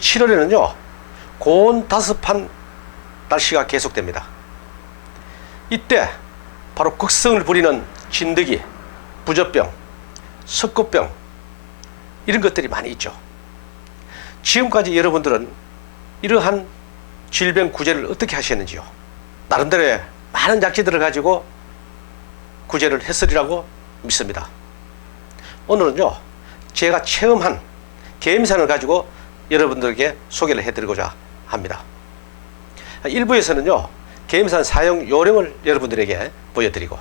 이 7월에는요 고온 다습한 날씨가 계속됩니다. 이때 바로 극성을 부리는 진드기, 부젖병, 석고병 이런 것들이 많이 있죠. 지금까지 여러분들은 이러한 질병 구제를 어떻게 하셨는지요? 나름대로의 많은 약재들을 가지고 구제를 했으리라고 믿습니다. 오늘은요 제가 체험한 개미산을 가지고 여러분들에게 소개를 해드리고자 합니다. 1부에서는요 개미산 사용 요령을 여러분들에게 보여드리고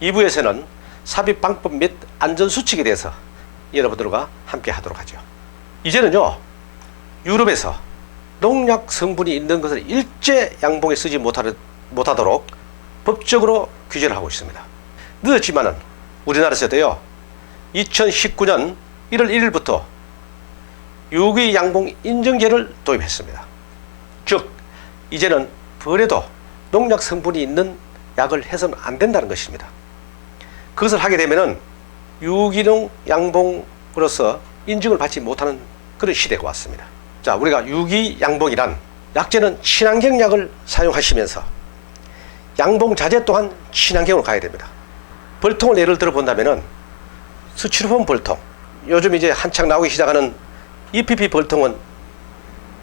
2부에서는 삽입 방법 및 안전수칙에 대해서 여러분들과 함께 하도록 하죠. 이제는요 유럽에서 농약 성분이 있는 것을 일제 양봉에 쓰지 못하도록 법적으로 규제를 하고 있습니다. 늦었지만은 우리나라에서도요 2019년 1월 1일부터 유기양봉 인증제를 도입했습니다. 즉 이제는 벌에도 농약 성분이 있는 약을 해서는 안 된다는 것입니다. 그것을 하게 되면은 유기농 양봉으로서 인증을 받지 못하는 그런 시대가 왔습니다. 자, 우리가 유기양봉이란 약재는 친환경약을 사용하시면서 양봉 자재 또한 친환경으로 가야 됩니다. 벌통을 예를 들어 본다면은 스티로폼 벌통, 요즘 이제 한창 나오기 시작하는 EPP 벌통은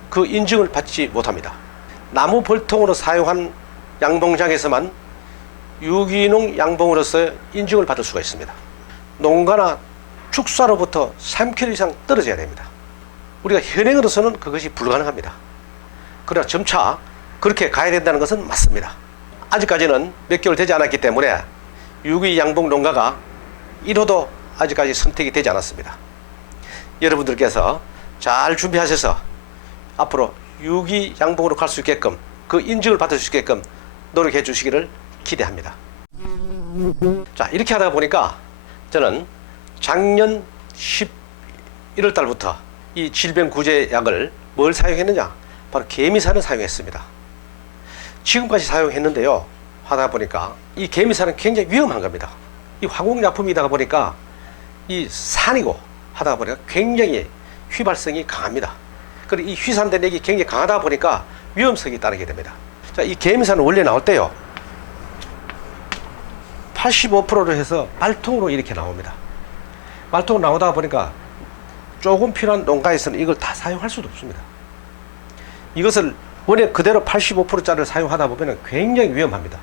그 인증을 받지 못합니다. 나무 벌통으로 사용한 양봉장에서만 유기농 양봉으로서 인증을 받을 수가 있습니다. 농가나 축사로부터 3km 이상 떨어져야 됩니다. 우리가 현행으로서는 그것이 불가능합니다. 그러나 점차 그렇게 가야 된다는 것은 맞습니다. 아직까지는 몇 개월 되지 않았기 때문에 유기양봉 농가가 1호도 아직까지 선택이 되지 않았습니다. 여러분들께서 잘 준비하셔서 앞으로 유기양봉으로 갈 수 있게끔 그 인증을 받을 수 있게끔 노력해 주시기를 기대합니다. 자, 이렇게 하다 보니까 저는 작년 11월 달부터 이 질병 구제약을 뭘 사용했느냐? 바로 개미산을 사용했습니다. 지금까지 사용했는데요 하다 보니까 이 개미산은 굉장히 위험한 겁니다. 이 화공약품이다 보니까 이 산이고 하다 보니까 굉장히 휘발성이 강합니다. 그리고 이 휘산대력이 굉장히 강하다 보니까 위험성이 따르게 됩니다. 자, 이 개미산은 원래 나올 때요 85%로 해서 말통으로 이렇게 나옵니다. 말통으로 나오다 보니까 조금 필요한 농가에서는 이걸 다 사용할 수도 없습니다. 이것을 원래 그대로 85%짜리를 사용하다 보면 굉장히 위험합니다.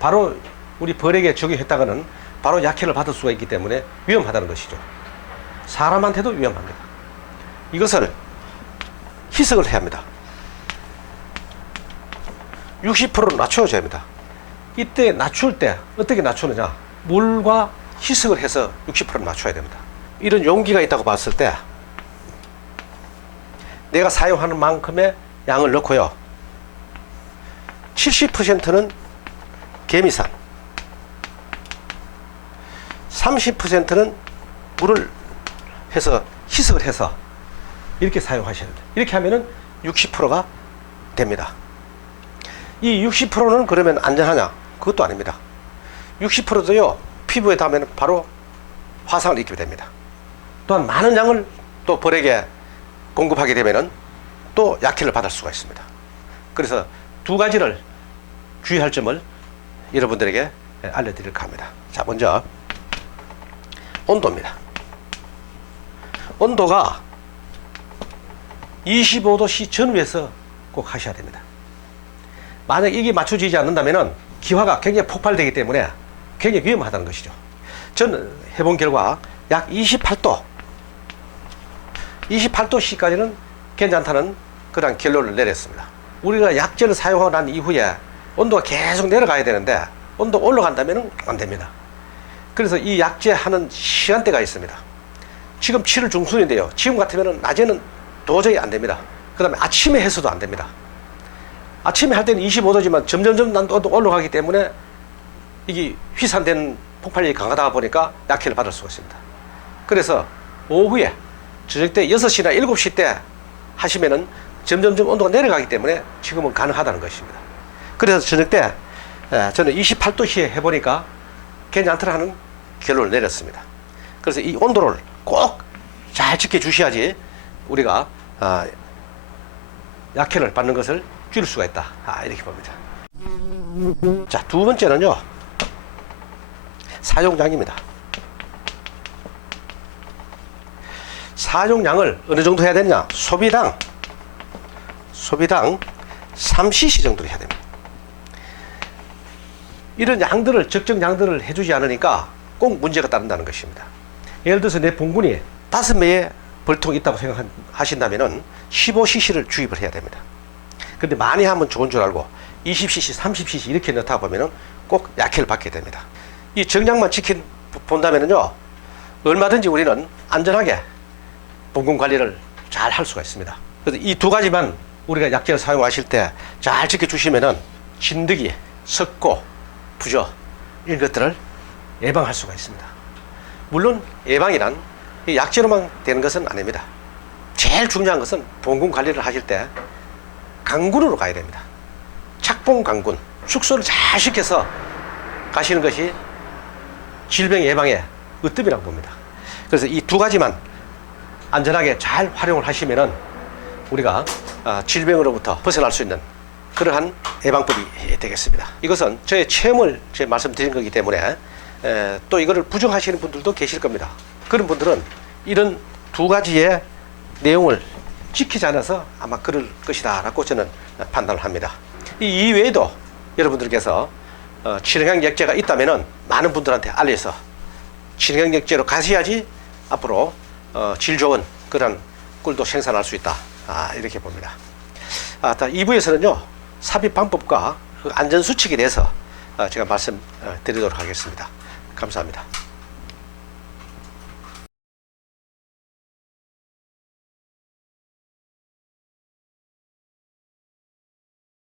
바로 우리 벌에게 적용했다가는 바로 약해를 받을 수가 있기 때문에 위험하다는 것이죠. 사람한테도 위험합니다. 이것을 희석을 해야 합니다. 60%로 낮춰줘야 합니다. 이때 낮출 때 어떻게 낮추느냐? 물과 희석을 해서 60%를 낮춰야 됩니다. 이런 용기가 있다고 봤을 때 내가 사용하는 만큼의 양을 넣고요 70%는 개미산, 30%는 물을 해서 희석을 해서 이렇게 사용하셔야 됩니다. 이렇게 하면은 60%가 됩니다. 이 60%는 그러면 안전하냐? 그것도 아닙니다. 60%도요 피부에 닿으면 바로 화상을 입게 됩니다. 또한 많은 양을 또 벌에게 공급하게 되면은 또 약해를 받을 수가 있습니다. 그래서 두 가지를 주의할 점을 여러분들에게 알려드릴까 합니다. 자, 먼저 온도입니다. 온도가 25도씨 전후에서 꼭 하셔야 됩니다. 만약 이게 맞춰지지 않는다면 기화가 굉장히 폭발되기 때문에 굉장히 위험하다는 것이죠. 저는 해본 결과 약 28도씨까지는 괜찮다는 그런 결론을 내렸습니다. 우리가 약재를 사용하고 난 이후에 온도가 계속 내려가야 되는데 온도가 올라간다면 안 됩니다. 그래서 이 약재 하는 시간대가 있습니다. 지금 7월 중순인데요. 지금 같으면 낮에는 도저히 안 됩니다. 그 다음에 아침에 해서도 안 됩니다. 아침에 할 때는 25도지만 점점점 난도도 올라가기 때문에 이게 휘산되는 폭발력이 강하다 보니까 약해를 받을 수가 있습니다. 그래서 오후에 저녁 때 6시나 7시 때 하시면은 점점점 온도가 내려가기 때문에 지금은 가능하다는 것입니다. 그래서 저녁 때 저는 28도씨에 해보니까 괜찮더라 하는 결론을 내렸습니다. 그래서 이 온도를 꼭 잘 지켜주셔야지 우리가 약해를 받는 것을 줄일 수가 있다. 이렇게 봅니다. 자, 두 번째는요, 사용량입니다. 사용량을 어느 정도 해야 되느냐? 소비당 3cc 정도로 해야 됩니다. 이런 양들을, 적정 양들을 해주지 않으니까 꼭 문제가 따른다는 것입니다. 예를 들어서 내 봉군이 5매의 벌통이 있다고 생각하신다면 15cc를 주입을 해야 됩니다. 근데 많이 하면 좋은 줄 알고 20cc, 30cc 이렇게 넣다 보면 꼭 약해를 받게 됩니다. 이 정량만 본다면요, 얼마든지 우리는 안전하게 봉군 관리를 잘 할 수가 있습니다. 그래서 이 두 가지만 우리가 약재를 사용하실 때 잘 지켜주시면은 진드기, 석고, 부저 이런 것들을 예방할 수가 있습니다. 물론 예방이란 약재로만 되는 것은 아닙니다. 제일 중요한 것은 봉군 관리를 하실 때 강군으로 가야 됩니다. 착봉 강군, 축소를 잘 시켜서 가시는 것이 질병 예방의 으뜸이라고 봅니다. 그래서 이 두 가지만 안전하게 잘 활용을 하시면은 우리가 질병으로부터 벗어날 수 있는 그러한 예방법이 되겠습니다. 이것은 저의 체험을 말씀드린 거기 때문에 또 이거를 부정하시는 분들도 계실 겁니다. 그런 분들은 이런 두 가지의 내용을 지키지 않아서 아마 그럴 것이다 라고 저는 판단을 합니다. 이 이외에도 여러분들께서 친환경 약재가 있다면 많은 분들한테 알려서 친환경 약재로 가셔야지 앞으로 질 좋은 그런 꿀도 생산할 수 있다, 이렇게 봅니다. 2부에서는요 삽입 방법과 그 안전 수칙에 대해서 제가 말씀드리도록 하겠습니다. 감사합니다.